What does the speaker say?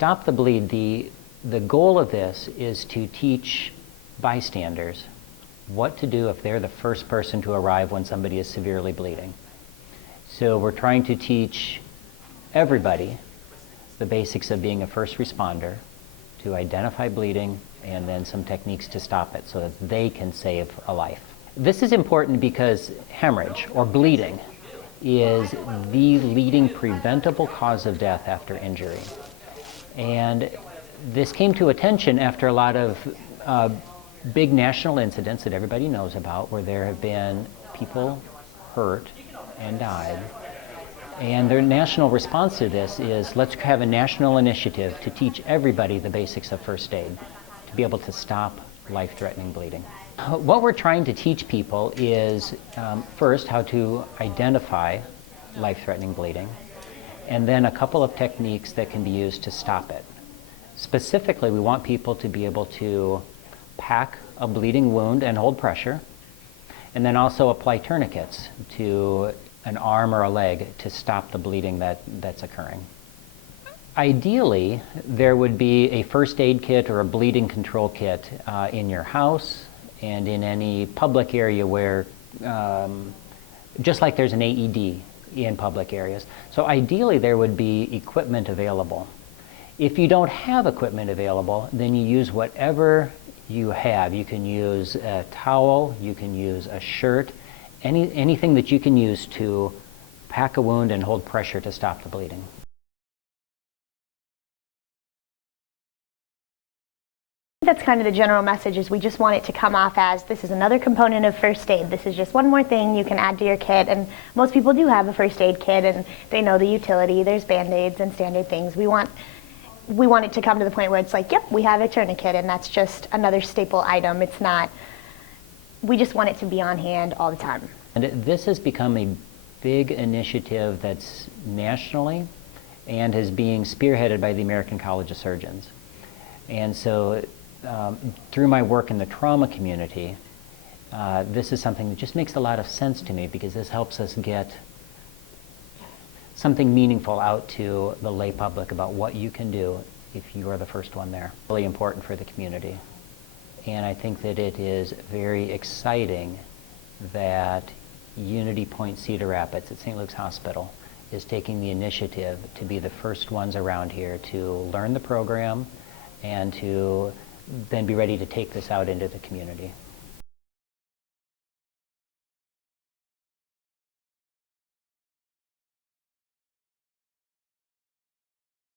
stop the bleed, the goal of this is to teach bystanders what to do if they're the first person to arrive when somebody is severely bleeding. So we're trying to teach everybody the basics of being a first responder, to identify bleeding, and then some techniques to stop it so that they can save a life. This is important because hemorrhage, or bleeding, is the leading preventable cause of death after injury. And this came to attention after a lot of big national incidents that everybody knows about, where there have been people hurt and died. And their national response to this is, let's have a national initiative to teach everybody the basics of first aid, to be able to stop life-threatening bleeding. What we're trying to teach people is, first, how to identify life-threatening bleeding, and then a couple of techniques that can be used to stop it. Specifically, we want people to be able to pack a bleeding wound and hold pressure, and then also apply tourniquets to an arm or a leg to stop the bleeding that's occurring. Ideally, there would be a first aid kit or a bleeding control kit in your house and in any public area where, just like there's an AED in public areas. So ideally, there would be equipment available. If you don't have equipment available, then you use whatever you have. You can use a towel, you can use a shirt, anything that you can use to pack a wound and hold pressure to stop the bleeding. That's kind of the general message, is we just want it to come off as, this is another component of first aid. This is just one more thing you can add to your kit, and most people do have a first aid kit and they know the utility. There's Band-Aids and standard things. We want it to come to the point where it's like, yep, we have a tourniquet, and that's just another staple item. It's not, we just want it to be on hand all the time. And this has become a big initiative that's nationally and is being spearheaded by the American College of Surgeons. And so through my work in the trauma community, this is something that just makes a lot of sense to me, because this helps us get something meaningful out to the lay public about what you can do if you are the first one there. Really important for the community. And I think that it is very exciting that UnityPoint Cedar Rapids at St. Luke's Hospital is taking the initiative to be the first ones around here to learn the program and to then be ready to take this out into the community.